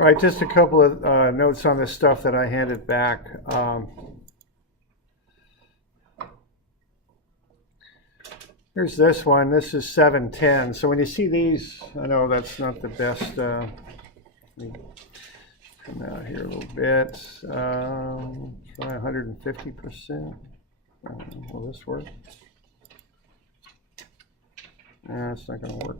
All right, just a couple of notes on this stuff that I handed back. Here's this one. This is 710. So when you see these, I know that's not the best. Let me come out here a little bit. Try 150%. Will this work? Nah, it's not going to work.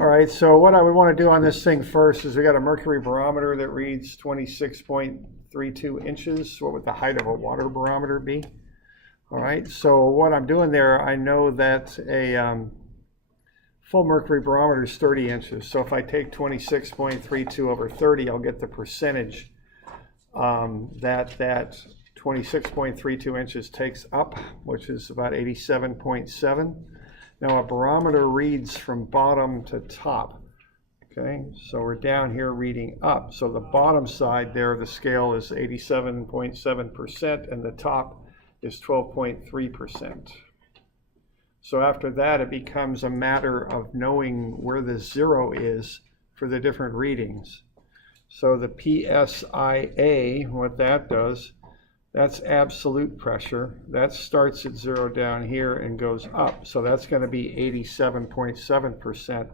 All right, so what I would want to do on this thing first is we got a mercury barometer that reads 26.32 inches. What would the height of a water barometer be? All right, so what I'm doing there, I know that a full mercury barometer is 30 inches. So if I take 26.32 over 30, I'll get the percentage that 26.32 inches takes up, which is about 87.7. Now a barometer reads from bottom to top. Okay, so we're down here reading up. So the bottom side there, the scale is 87.7%, and the top is 12.3%. So after that, it becomes a matter of knowing where the zero is for the different readings. So the PSIA, what that does, that's absolute pressure. That starts at zero down here and goes up. So that's going to be 87.7%.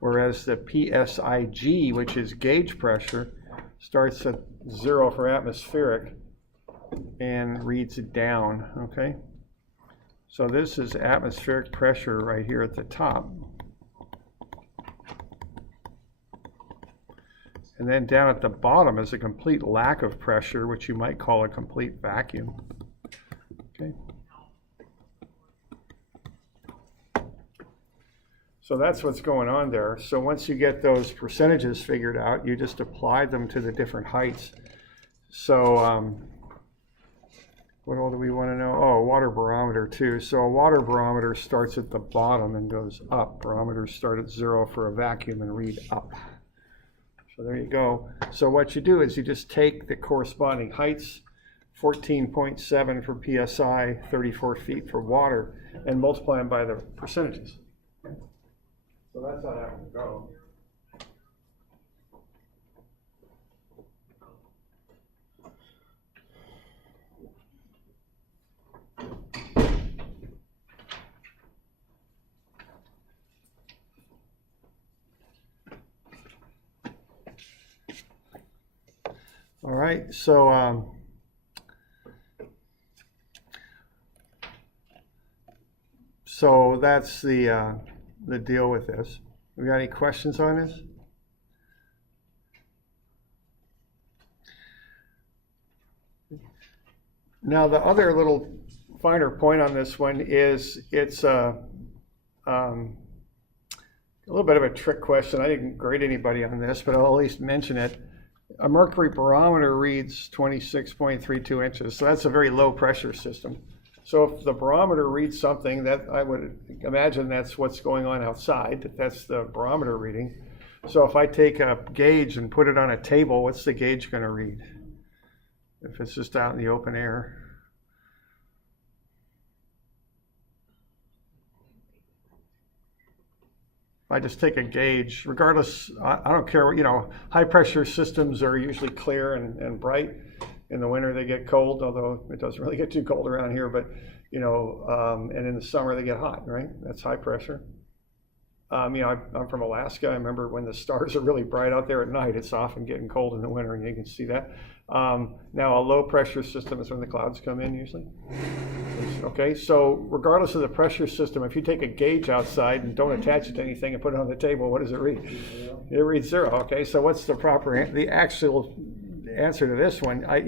Whereas the PSIG, which is gauge pressure, starts at zero for atmospheric and reads it down. Okay. So this is atmospheric pressure right here at the top. And then down at the bottom is a complete lack of pressure, which you might call a complete vacuum. Okay. So that's what's going on there. So once you get those percentages figured out, you just apply them to the different heights. So what all do we want to know? Oh, water barometer too. So a water barometer starts at the bottom and goes up. Barometers start at zero for a vacuum and read up. So there you go. So what you do is you just take the corresponding heights, 14.7 for PSI, 34 feet for water, and multiply them by the percentages. Okay. So that's how that will go. All right, so so that's the deal with this. We got any questions on this? Now the other little finer point on this one is it's a little bit of a trick question. I didn't grade anybody on this, but I'll at least mention it. A mercury barometer reads 26.32 inches, so that's a very low pressure system. So if the barometer reads something, that I would imagine that's what's going on outside, that's the barometer reading. So if I take a gauge and put it on a table, what's the gauge going to read? If it's just out in the open air. I just take a gauge, regardless, I don't care, you know, high pressure systems are usually clear and bright. In the winter they get cold, although it doesn't really get too cold around here, but, you know, and in the summer they get hot, right? That's high pressure. You know, I'm from Alaska. I remember when the stars are really bright out there at night, it's often getting cold in the winter, and you can see that. Now a low pressure system is when the clouds come in usually. Okay, so regardless of the pressure system, if you take a gauge outside and don't attach it to anything and put it on the table, what does it read? It reads zero. Okay, so what's the proper, the actual answer to this one? I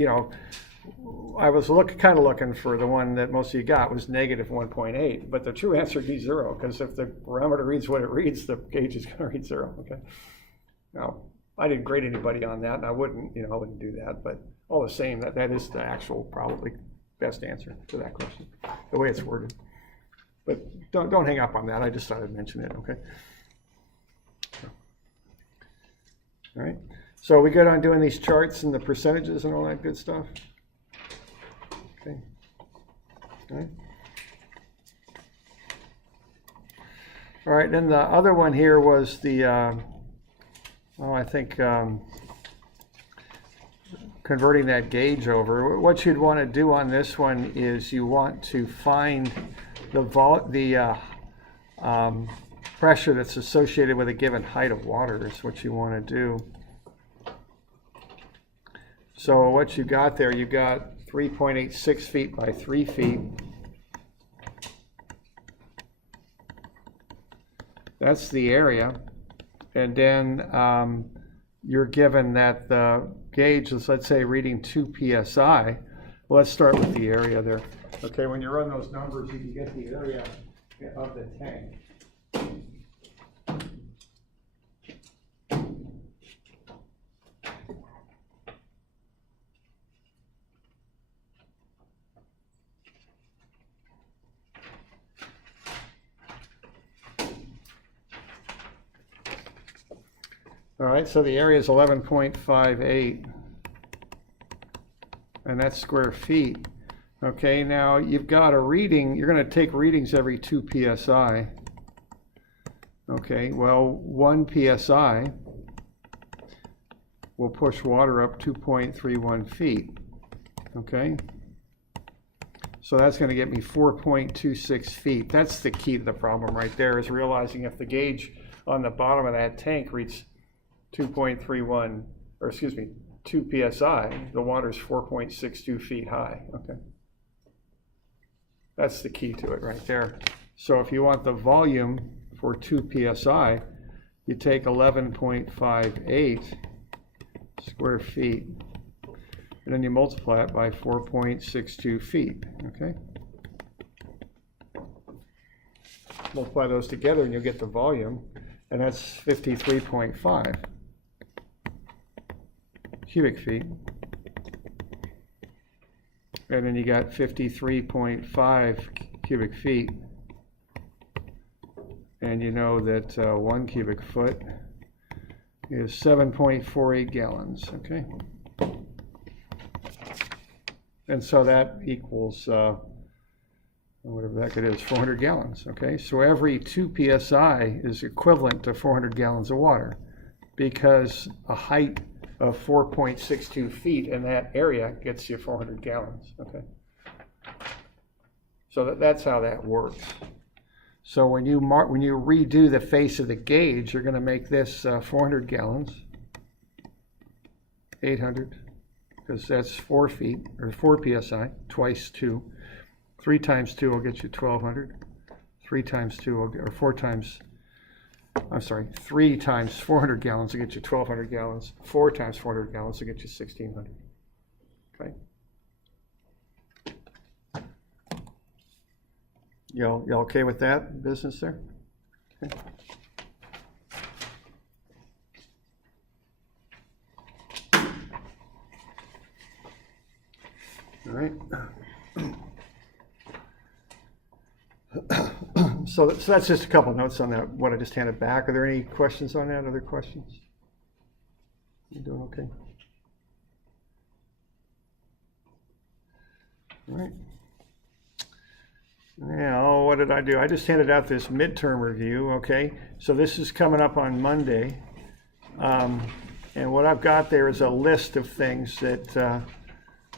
was kind of looking for the one that most of you got was negative 1.8, but the true answer would be zero, because if the barometer reads what it reads, the gauge is going to read zero. Okay. Now, I didn't grade anybody on that, and I wouldn't do that, but all the same, that is the actual probably best answer to that question, the way it's worded. But don't hang up on that. I just thought I'd mention it. Okay. All right. So we good on doing these charts and the percentages and all that good stuff? Okay. All right. All right, then the other one here was the, I think converting that gauge over. What you'd want to do on this one is you want to find the pressure that's associated with a given height of water is what you want to do. So what you got there, you got 3.86 feet by 3 feet. That's the area. And then you're given that the gauge is, let's say, reading 2 psi. Well, let's start with the area there. Okay, when you run those numbers, you can get the area of the tank. All right, so the area is 11.58, and that's square feet. Okay, now you've got a reading, you're going to take readings every 2 psi. Okay, well, 1 psi will push water up 2.31 feet. Okay, so that's going to get me 4.26 feet. That's the key to the problem right there, is realizing if the gauge on the bottom of that tank reads 2.31, or excuse me, 2 psi, the water's 4.62 feet high. Okay, that's the key to it right there. So if you want the volume for 2 psi, you take 11.58 square feet, and then you multiply it by 4.62 feet. Okay, multiply those together and you'll get the volume, and that's 53.5 cubic feet. And then you got 53.5 cubic feet. And you know that 1 cubic foot is 7.48 gallons, okay? And so that equals, whatever the heck it is, 400 gallons, okay? So every 2 psi is equivalent to 400 gallons of water, because a height of 4.62 feet in that area gets you 400 gallons, okay? So that's how that works. So when you redo the face of the gauge, you're going to make this 400 gallons, 800, because that's 4 feet, or 4 psi, twice 2. 3 times 2 will get you 1,200. 3 times 2 will, or 4 times, I'm sorry, 3 times 400 gallons will get you 1,200 gallons. 4 times 400 gallons will get you 1,600. Okay. Y'all okay with that business there? Okay. All right. So that's just a couple of notes on that, what I just handed back. Are there any questions on that? Other questions? You doing okay? All right. Now, what did I do? I just handed out this midterm review, okay? So this is coming up on Monday. And what I've got there is a list of things that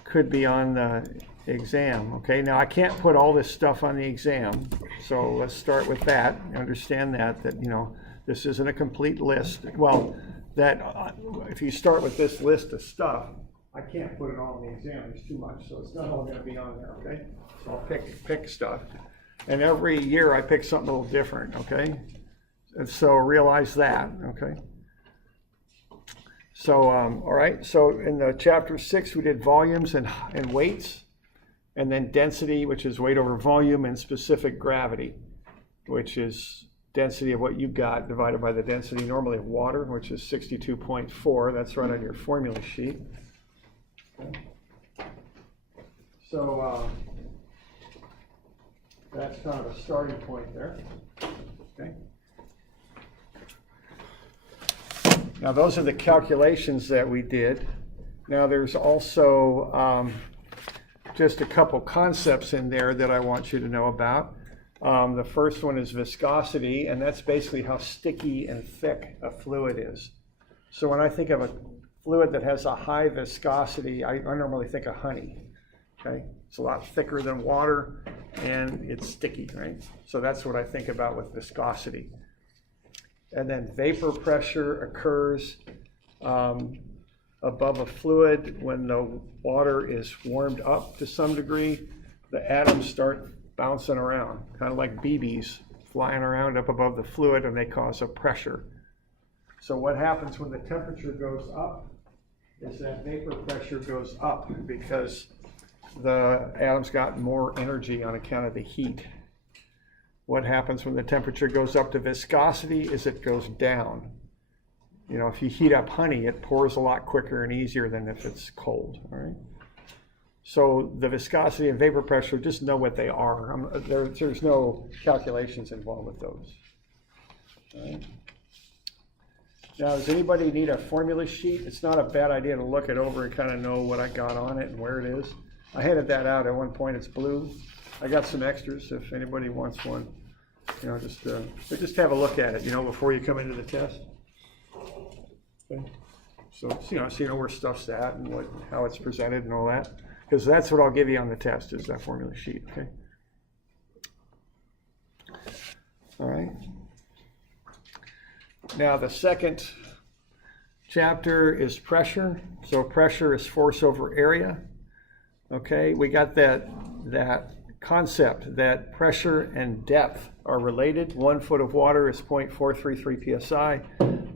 could be on the exam, okay? Now, I can't put all this stuff on the exam, so let's start with that. Understand that, you know, this isn't a complete list. Well, that if you start with this list of stuff, I can't put it all on the exam. It's too much, so it's not all going to be on there, okay? So I'll pick stuff. And every year I pick something a little different, okay? And so realize that, okay? So, all right, so in the chapter 6, we did volumes and weights, and then density, which is weight over volume, and specific gravity, which is density of what you've got divided by the density normally of water, which is 62.4. That's right on your formula sheet. Okay. So that's kind of a starting point there. Okay. Now those are the calculations that we did. Now there's also just a couple concepts in there that I want you to know about. The first one is viscosity, and that's basically how sticky and thick a fluid is. So when I think of a fluid that has a high viscosity, I normally think of honey. Okay, it's a lot thicker than water, and it's sticky, right? So that's what I think about with viscosity. And then vapor pressure occurs above a fluid when the water is warmed up to some degree. The atoms start bouncing around, kind of like BBs flying around up above the fluid, and they cause a pressure. So what happens when the temperature goes up is that vapor pressure goes up because the atoms got more energy on account of the heat. What happens when the temperature goes up to viscosity is it goes down. You know, if you heat up honey, it pours a lot quicker and easier than if it's cold, all right? So the viscosity and vapor pressure, just know what they are. There's no calculations involved with those. All right. Now, does anybody need a formula sheet? It's not a bad idea to look it over and kind of know what I got on it and where it is. I handed that out at one point. It's blue. I got some extras if anybody wants one. You know, just have a look at it, you know, before you come into the test. Okay. So you know where stuff's at and how it's presented and all that. Because that's what I'll give you on the test, is that formula sheet, okay? All right. Now the second chapter is pressure. So pressure is force over area. Okay, we got that concept that pressure and depth are related. 1 foot of water is 0.433 psi.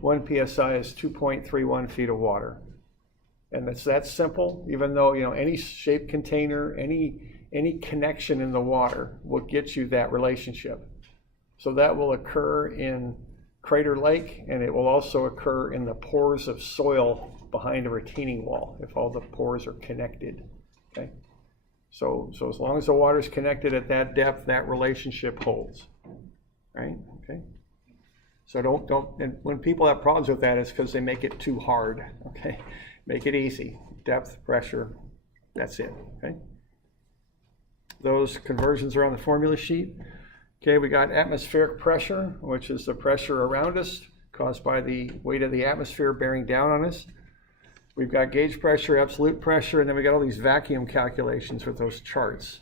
1 psi is 2.31 feet of water. And it's that simple, even though, you know, any shaped container, any connection in the water will get you that relationship. So that will occur in Crater Lake, and it will also occur in the pores of soil behind a retaining wall, if all the pores are connected, okay? So as long as the water is connected at that depth, that relationship holds, right? Okay. So don't. And when people have problems with that, it's because they make it too hard. Okay, make it easy. Depth, pressure, that's it. Okay. Those conversions are on the formula sheet. Okay, we got atmospheric pressure, which is the pressure around us caused by the weight of the atmosphere bearing down on us. We've got gauge pressure, absolute pressure, and then we got all these vacuum calculations with those charts,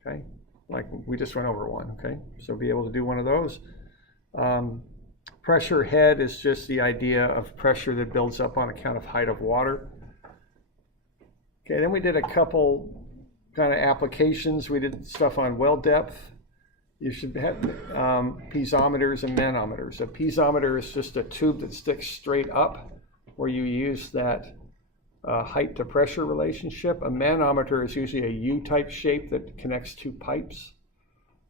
okay? Like we just went over one, okay? So be able to do one of those. Pressure head is just the idea of pressure that builds up on account of height of water. Okay, then we did a couple kind of applications. We did stuff on well depth. You should have piezometers and manometers. A piezometer is just a tube that sticks straight up, where you use that height to pressure relationship. A manometer is usually a U-type shape that connects two pipes,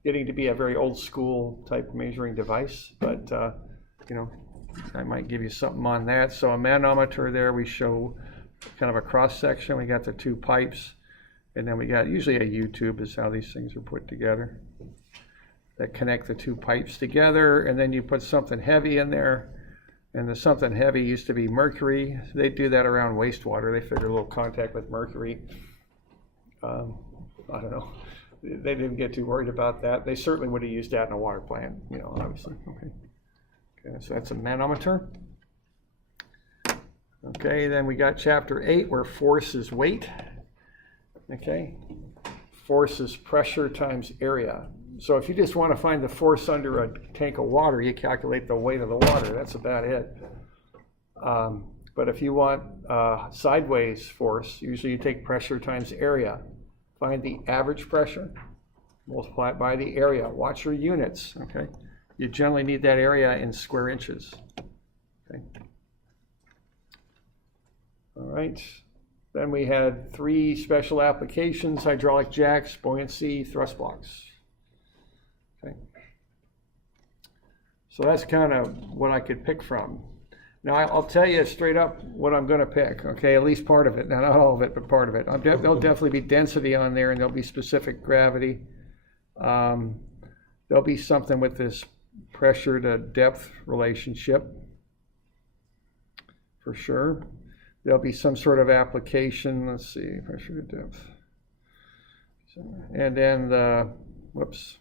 getting to be a very old school type measuring device, but you know, I might give you something on that. So a manometer there, we show kind of a cross section. We got the two pipes, and then we got usually a U-tube is how these things are put together, that connect the two pipes together, and then you put something heavy in there. And the something heavy used to be mercury. They do that around wastewater. They figure a little contact with mercury. I don't know. They didn't get too worried about that. They certainly would have used that in a water plant, you know, obviously. Okay, so that's a manometer. Okay, then we got chapter 8 where force is weight. Okay, force is pressure times area. So if you just want to find the force under a tank of water, you calculate the weight of the water. That's about it. But if you want sideways force, usually you take pressure times area. Find the average pressure, multiply it by the area. Watch your units, okay? You generally need that area in square inches, okay? All right. Then we had 3 special applications: hydraulic jacks, buoyancy, thrust blocks. Okay. So that's kind of what I could pick from. Now I'll tell you straight up what I'm going to pick, okay? At least part of it. Now, not all of it, but part of it. There'll definitely be density on there, and there'll be specific gravity. There'll be something with this pressure to depth relationship, for sure. There'll be some sort of application. Let's see, pressure to depth. And then the, whoops.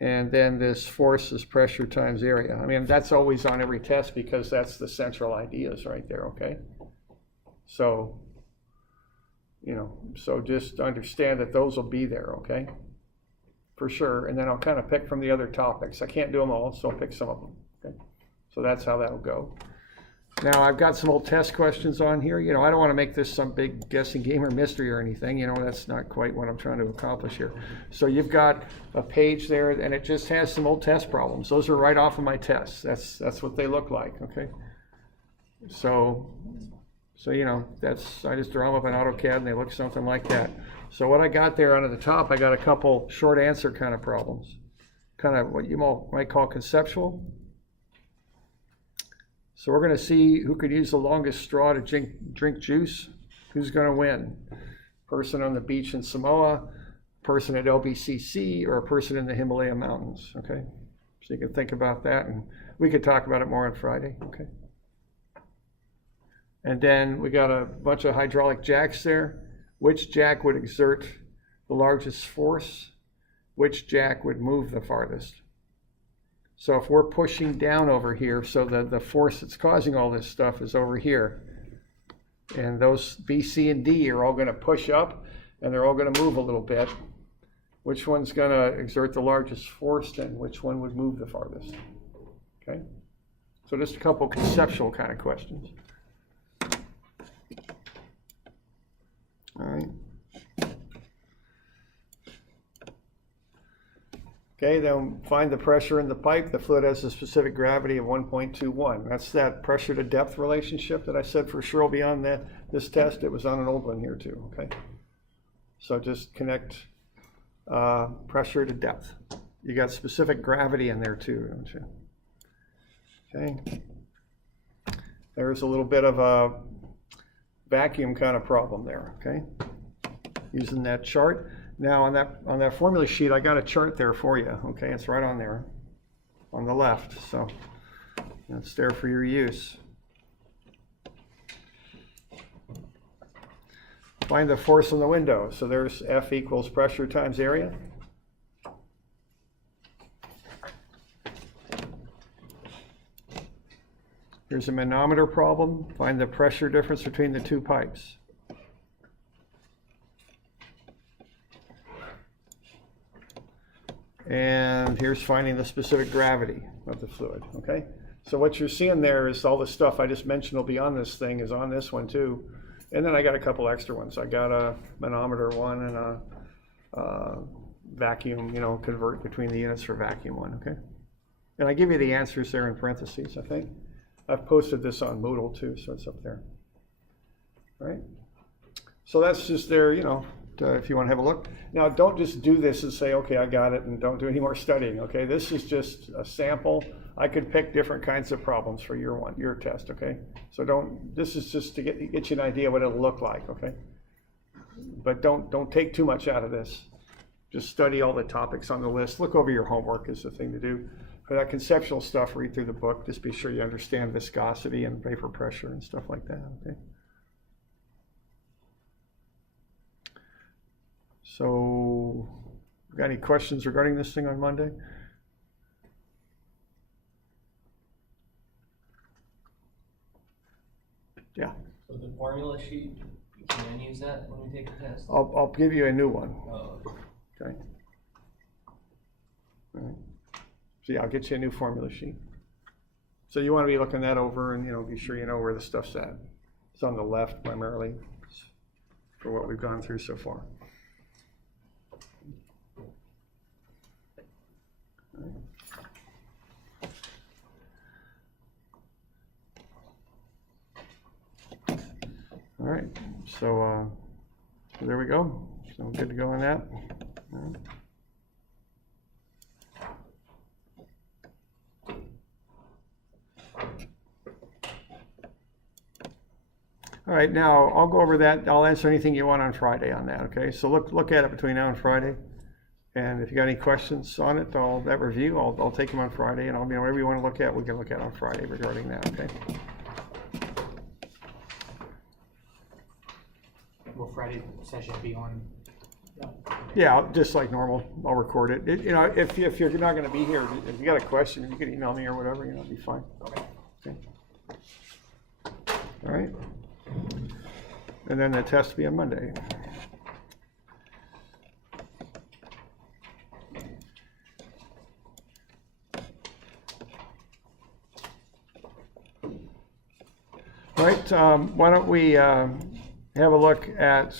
And then this force is pressure times area. I mean, that's always on every test because that's the central ideas right there, okay? So, so just understand that those will be there, okay? For sure. And then I'll kind of pick from the other topics. I can't do them all, so I'll pick some of them, okay? So that's how that'll go. Now, I've got some old test questions on here. I don't want to make this some big guessing game or mystery or anything. That's not quite what I'm trying to accomplish here. So you've got a page there, and it just has some old test problems. Those are right off of my tests. That's what they look like, okay? So I just draw them up in AutoCAD, and they look something like that. So what I got there under the top, I got a couple short answer kind of problems, kind of what you might call conceptual. So we're going to see who could use the longest straw to drink juice. Who's going to win? Person on the beach in Samoa, person at LBCC, or a person in the Himalaya mountains, okay? So you can think about that, and we could talk about it more on Friday, okay? And then we got a bunch of hydraulic jacks there. Which jack would exert the largest force? Which jack would move the farthest? So if we're pushing down over here, so the force that's causing all this stuff is over here, and those B, C, and D are all going to push up, and they're all going to move a little bit. Which one's going to exert the largest force then? Which one would move the farthest? Okay? So just a couple conceptual kind of questions. All right. Okay, then find the pressure in the pipe. The fluid has a specific gravity of 1.21. That's that pressure to depth relationship that I said for sure will be on this test. It was on an old one here too, okay? So just connect pressure to depth. You got specific gravity in there too, don't you? Okay. There's a little bit of a vacuum kind of problem there, okay? Using that chart. Now on that formula sheet, I got a chart there for you, okay? It's right on there, on the left, so it's there for your use. Find the force on the window. So there's F equals pressure times area. Here's a manometer problem. Find the pressure difference between the two pipes. And here's finding the specific gravity of the fluid, okay? So what you're seeing there is all the stuff I just mentioned will be on this thing is on this one too. And then I got a couple extra ones. I got a manometer one and a vacuum, convert between the units for vacuum one, okay? And I give you the answers there in parentheses, I think. I've posted this on Moodle too, so it's up there. All right? So that's just there, if you want to have a look. Now, don't just do this and say, okay, I got it, and don't do any more studying, okay? This is just a sample. I could pick different kinds of problems for your test, okay? So this is just to get you an idea what it'll look like, okay? But don't take too much out of this. Just study all the topics on the list. Look over your homework is the thing to do. For that conceptual stuff, read through the book. Just be sure you understand viscosity and vapor pressure and stuff like that, okay? So, got any questions regarding this thing on Monday? Yeah. So the formula sheet, you can use that when we take the test? I'll give you a new one. Oh. Okay. All right. So yeah, I'll get you a new formula sheet. So you want to be looking that over and be sure you know where the stuff's at. It's on the left primarily for what we've gone through so far. All right, so there we go. So good to go on that. All right. All right, now I'll go over that. I'll answer anything you want on Friday on that, okay? So look at it between now and Friday. And if you got any questions on it, that review, I'll take them on Friday, and whatever you want to look at, we can look at on Friday regarding that, okay? Will Friday session be on Yeah, just like normal, I'll record it. You know, if you're not gonna be here, if you got a question, you can email me or whatever, you know, it'll be fine. Okay. All right. And then the test will be on Monday. All right, why don't we have a look at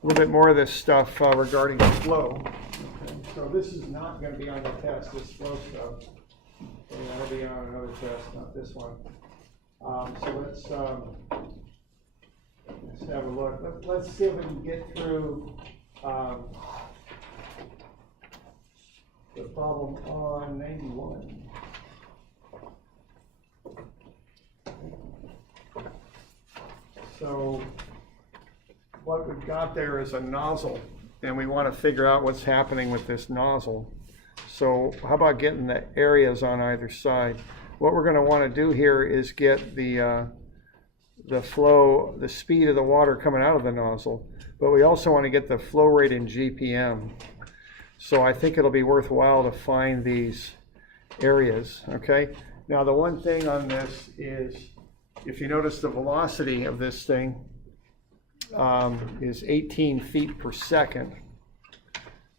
a little bit more of this stuff regarding flow. Okay. So this is not going to be on the test, this flow stuff. It'll be on another test, not this one. So let's have a look. Let's see if we can get through the problem on 91. So what we've got there is a nozzle, and we want to figure out what's happening with this nozzle. So how about getting the areas on either side? What we're going to want to do here is get the flow, the speed of the water coming out of the nozzle, but we also want to get the flow rate in GPM. So I think it'll be worthwhile to find these areas, okay? Now the one thing on this is, if you notice the velocity of this thing is 18 feet per second.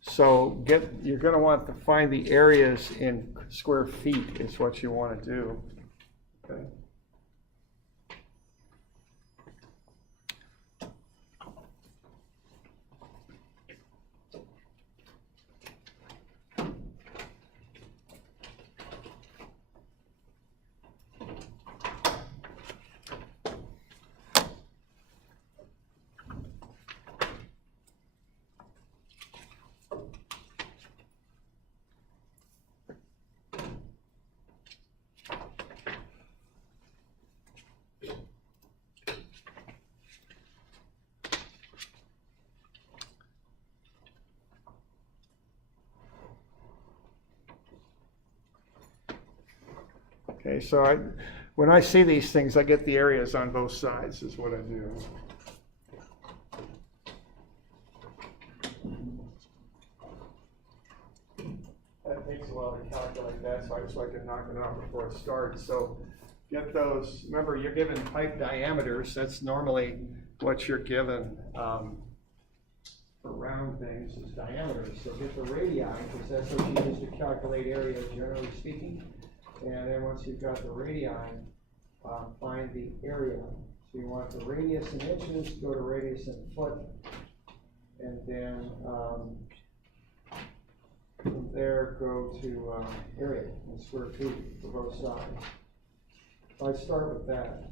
So you're going to want to find the areas in square feet is what you want to do. Okay. Okay, so when I see these things, I get the areas on both sides is what I do. That takes a while to calculate that, so I just like to knock it out before it starts. So get those, remember you're given pipe diameters, that's normally what you're given for round things is diameters. So get the radii, because that's what you use to calculate areas generally speaking. And then once you've got the radii, find the area. So you want the radius in inches, go to radius in foot, and then from there go to area in square feet for both sides. So I start with that.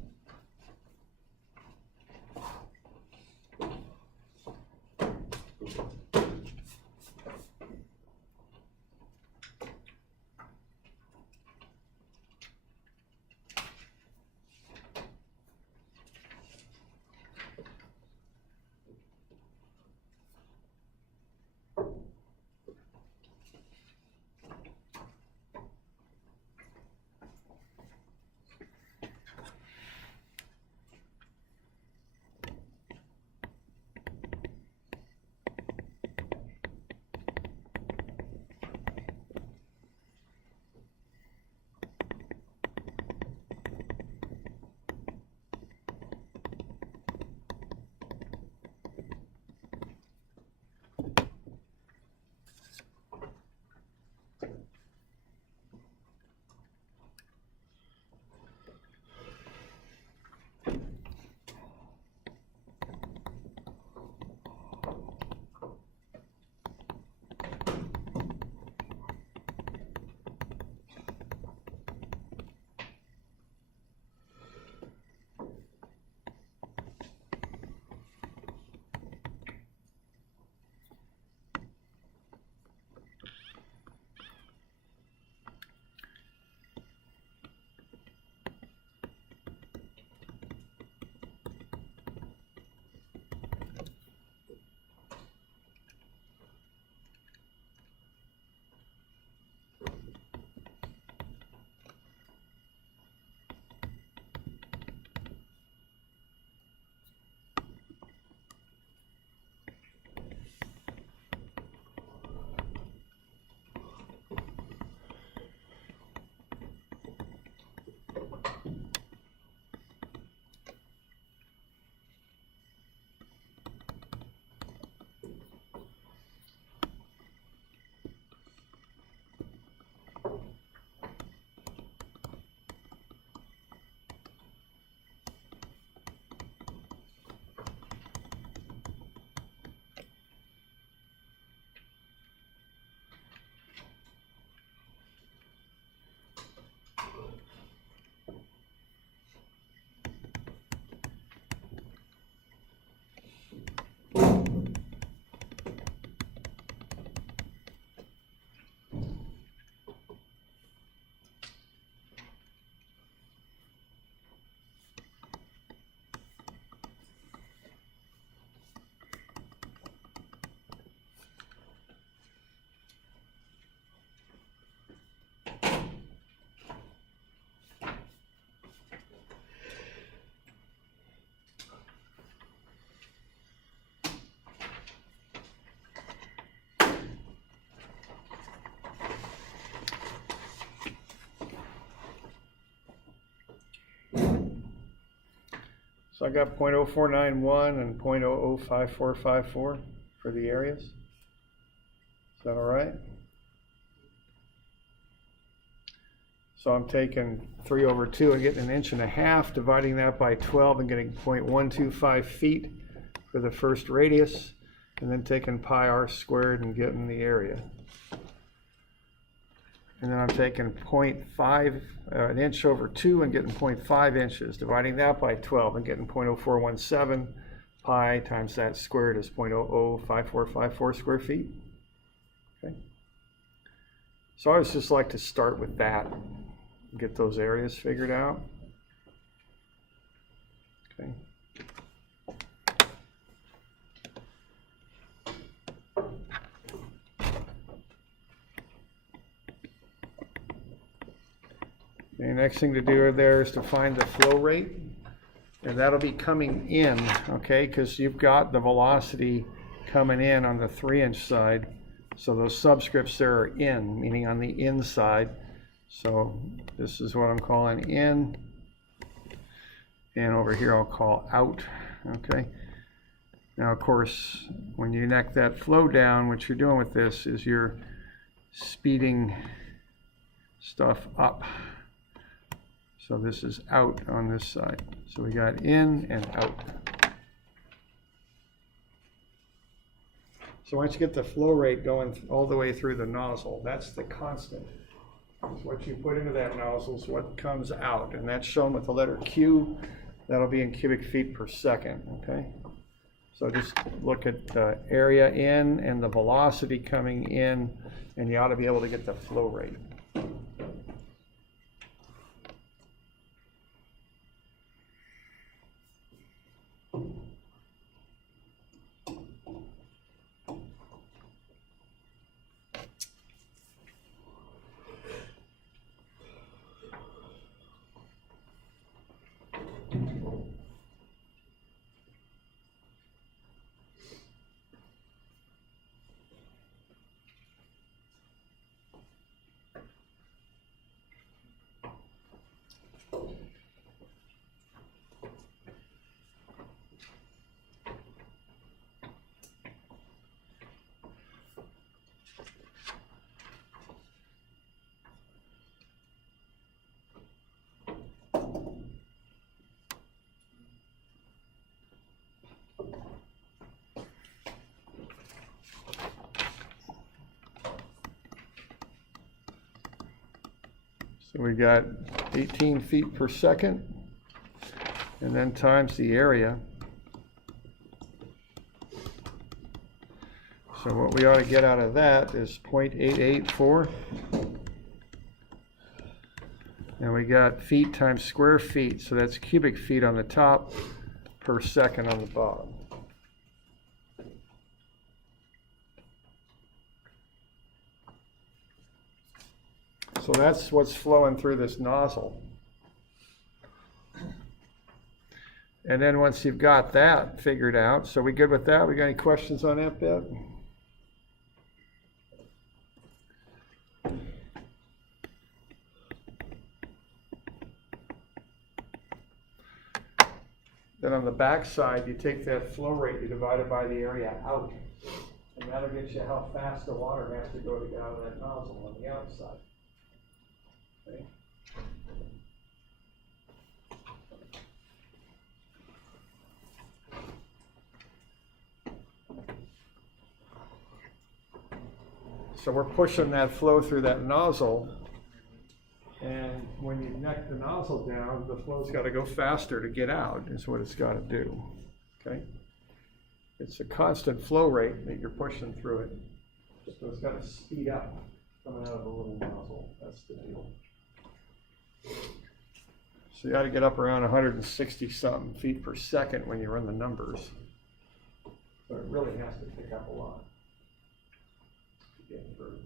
I got 0.0491 and 0.005454 for the areas. Is that all right? So I'm taking 3/2 and getting 1.5 inches, dividing that by 12 and getting 0.125 feet for the first radius, and then taking pi r squared and getting the area. And then I'm taking 0.5, an inch over 2 and getting 0.5 inches, dividing that by 12 and getting 0.0417. Pi times that squared is 0.005454 square feet. Okay. So I always just like to start with that and get those areas figured out. Okay. The next thing to do there is to find the flow rate, and that'll be coming in, okay, because you've got the velocity coming in on the 3-inch side, so those subscripts there are in, meaning on the inside. So this is what I'm calling in, and over here I'll call out, okay. Now, of course, when you neck that flow down, what you're doing with this is you're speeding stuff up. So this is out on this side. So we got in and out. So once you get the flow rate going all the way through the nozzle, that's the constant. It's what you put into that nozzle is what comes out, and that's shown with the letter Q. That'll be in cubic feet per second, okay? So just look at the area in and the velocity coming in, and you ought to be able to get the flow rate. So we got 18 feet per second, and then times the area. So what we ought to get out of that is 0.884. And we got feet times square feet, so that's cubic feet on the top per second on the bottom. So that's what's flowing through this nozzle. And then once you've got that figured out, so we good with that? We got any questions on that bit? Then on the back side, you take that flow rate, you divide it by the area out, and that'll get you how fast the water has to go to get out of that nozzle on the outside. Okay. So we're pushing that flow through that nozzle, and when you neck the nozzle down, the flow's got to go faster to get out, is what it's got to do, okay? It's a constant flow rate that you're pushing through it, so it's got to speed up coming out of the little nozzle. That's the deal. So you got to get up around 160 something feet per second when you run the numbers. So it really has to pick up a lot to get through.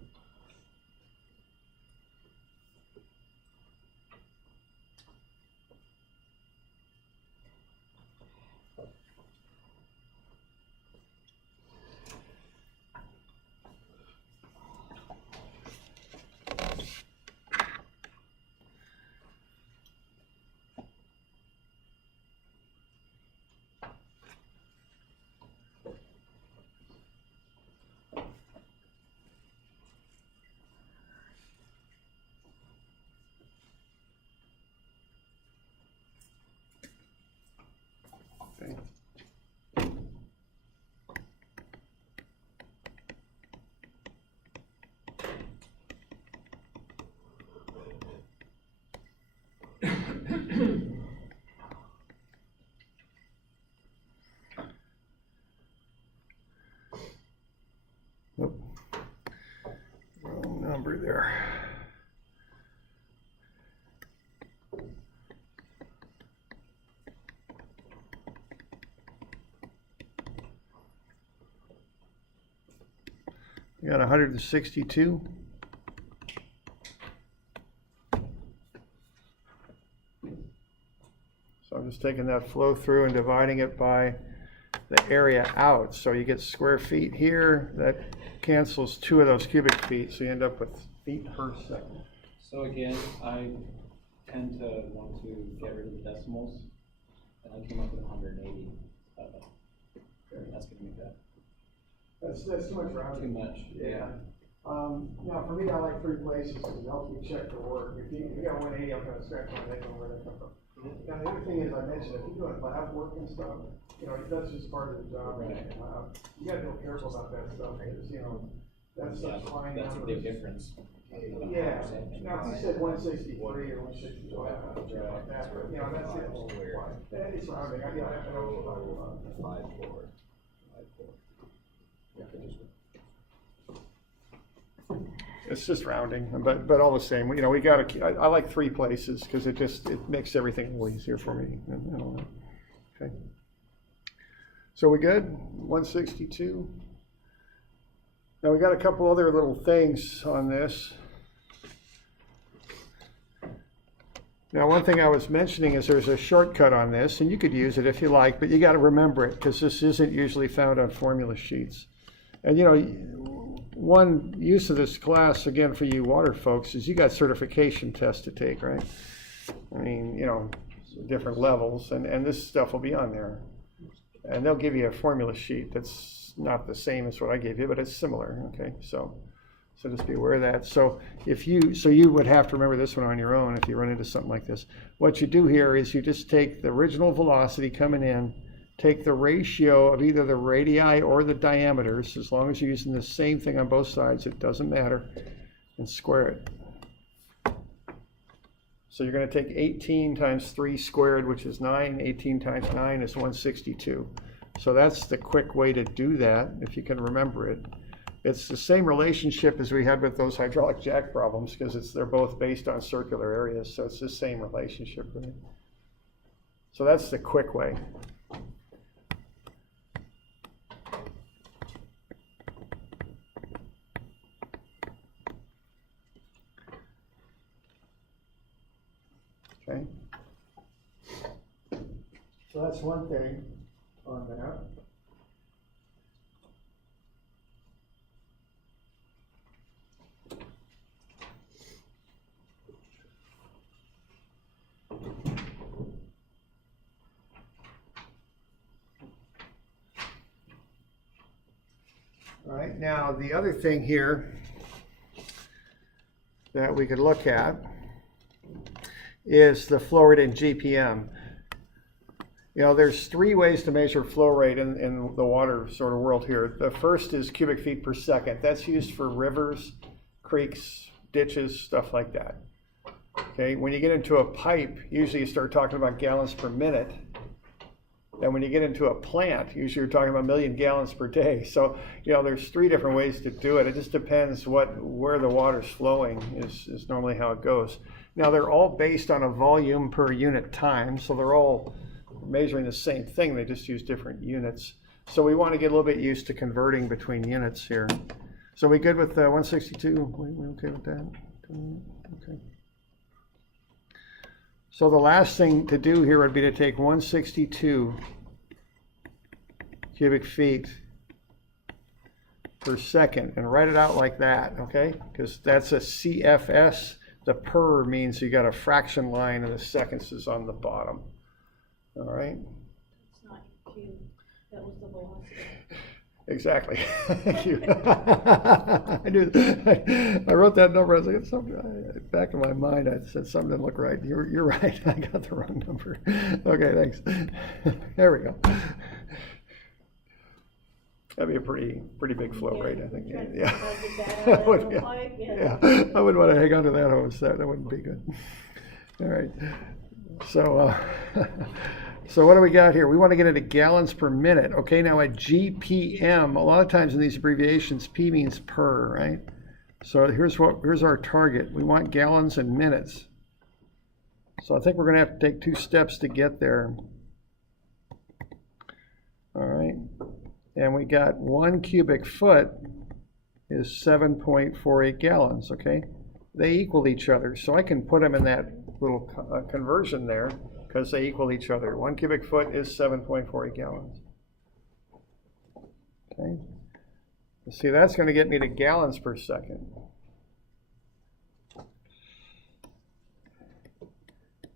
number there. We got 162. So I'm just taking that flow through and dividing it by the area out. So you get square feet here, that cancels 2 of those cubic feet, so you end up with feet per second. So again, I tend to want to get rid of the decimals, and I came up with 180. That's gonna make that. That's too much rounding. Too much. Yeah. Now for me, I like 3 places because it helps me check the work. If you got 180, I'm gonna scratch my head over that number. Now the other thing is, I mentioned, if you're doing lab work and stuff, you know, that's just part of the job. Right. You gotta be careful about that stuff because, you know, that's such fine That's a numbers. big difference. Yeah, now if you said 163 or 162, I don't know like that, but, you know, that's it. It's rounding, I know what you're talking about. 5-4. It's just rounding, but all the same, you know, we gotta, I like 3 places because it makes everything a little easier for me. Okay. So we good? 162. Now we got a couple other little things on this. Now, one thing I was mentioning is there's a shortcut on this, and you could use it if you like, but you got to remember it because this isn't usually found on formula sheets. And you know, one use of this class, again, for you water folks, is you got certification tests to take, right? I mean, you know, different levels, and this stuff will be on there. And they'll give you a formula sheet that's not the same as what I gave you, but it's similar, okay? So just be aware of that. So you would have to remember this one on your own if you run into something like this. What you do here is you just take the original velocity coming in, take the ratio of either the radii or the diameters, as long as you're using the same thing on both sides, it doesn't matter, and square it. So you're going to take 18 times 3 squared, which is 9. 18 times 9 is 162. So that's the quick way to do that, if you can remember it. It's the same relationship as we had with those hydraulic jack problems, because they're both based on circular areas, so it's the same relationship, really. So that's the quick way. Okay. So that's one thing on that. All right, now the other thing here that we could look at is the flow rate in GPM. You know, there's 3 ways to measure flow rate in the water sort of world here. The first is cubic feet per second. That's used for rivers, creeks, ditches, stuff like that. Okay, when you get into a pipe, usually you start talking about gallons per minute. And when you get into a plant, usually you're talking about 1 million gallons per day. So, you know, there's 3 different ways to do it. It just depends where the water's flowing is normally how it goes. Now, they're all based on a volume per unit time, so they're all measuring the same thing. They just use different units. So we want to get a little bit used to converting between units here. So we good with 162? We okay with that? Okay. So the last thing to do here would be to take 162 cubic feet per second and write it out like that, okay? Because that's a CFS. The per means you got a fraction line and the seconds is on the bottom. All right? It's not Q, that was the velocity. Exactly. Thank you. I wrote that number. I was like, something back in my mind. I said something didn't look right. You're right. I got the wrong number. Okay, thanks. There we go. That'd be a pretty big flow rate, I think. Yeah. I wouldn't want to hang on to that hose. That wouldn't be good. All right. So. So what do we got here? We want to get into gallons per minute. Okay, now at GPM, a lot of times in these abbreviations, P means per, right? So here's our target. We want gallons and minutes. So I think we're going to have to take 2 steps to get there. All right. And we got 1 cubic foot is 7.48 gallons, okay? They equal each other. So I can put them in that little conversion there because they equal each other. 1 cubic foot is 7.48 gallons. Okay. See, that's going to get me to gallons per second.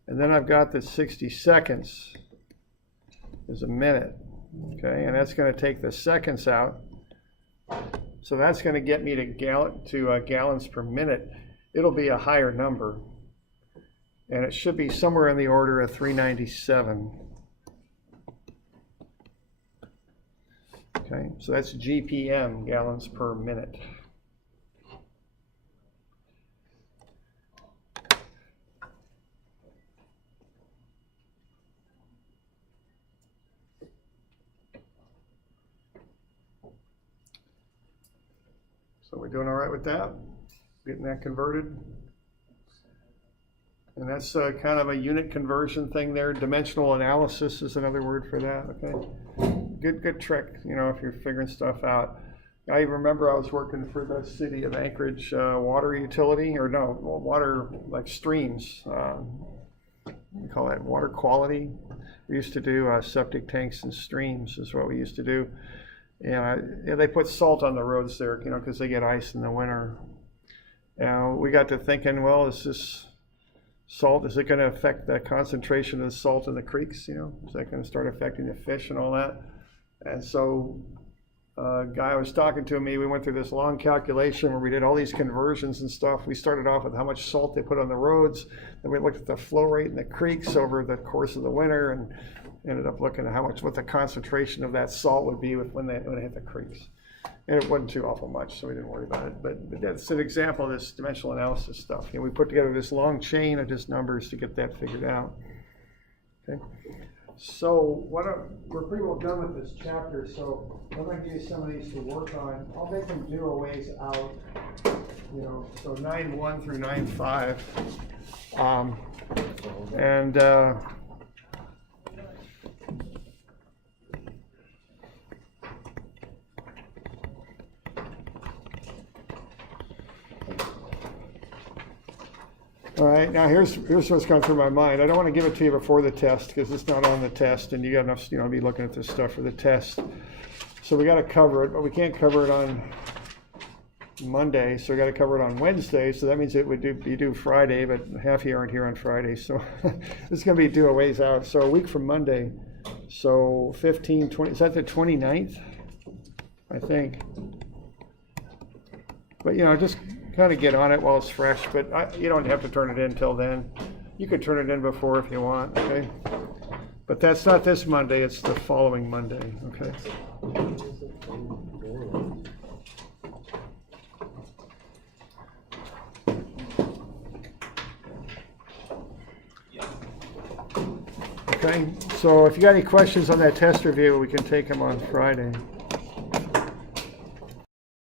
And then I've got the 60 seconds is a minute. Okay, and that's going to take the seconds out. So that's going to get me to gallons per minute. It'll be a higher number. And it should be somewhere in the order of 397. Okay, so that's GPM, gallons per minute. So we're doing all right with that? Getting that converted? And that's kind of a unit conversion thing there. Dimensional analysis is another word for that, okay? Good trick, you know, if you're figuring stuff out. I remember I was working for the city of Anchorage water utility, or no, water like streams. We call that water quality. We used to do septic tanks and streams is what we used to do. And they put salt on the roads there, you know, because they get ice in the winter. And we got to thinking, well, is this salt, is it going to affect the concentration of the salt in the creeks, you know? Is that going to start affecting the fish and all that? And so a guy was talking to me, we went through this long calculation where we did all these conversions and stuff. We started off with how much salt they put on the roads, then we looked at the flow rate in the creeks over the course of the winter, and ended up looking at what the concentration of that salt would be when it hit the creeks. And it wasn't too awful much, so we didn't worry about it. But that's an example of this dimensional analysis stuff. You know, we put together this long chain of just numbers to get that figured out. Okay. So we're pretty well done with this chapter, so I'm going to give you some of these to work on. I'll make them do a ways out, you know, so 9.1 through 9.5. All right, now here's what's going through my mind. I don't want to give it to you before the test because it's not on the test, and you got enough, you know, to be looking at this stuff for the test. So we got to cover it, but we can't cover it on Monday, so we got to cover it on Wednesday. So that means it would be due Friday, but half of you aren't here on Friday, so it's going to be due a ways out. So a week from Monday, so 15, 20, is that the 29th? I think. But you know, just kind of get on it while it's fresh, but you don't have to turn it in till then. You could turn it in before if you want, okay? But that's not this Monday, it's the following Monday, okay? Okay, so if you got any questions on that test review, we can take them on Friday.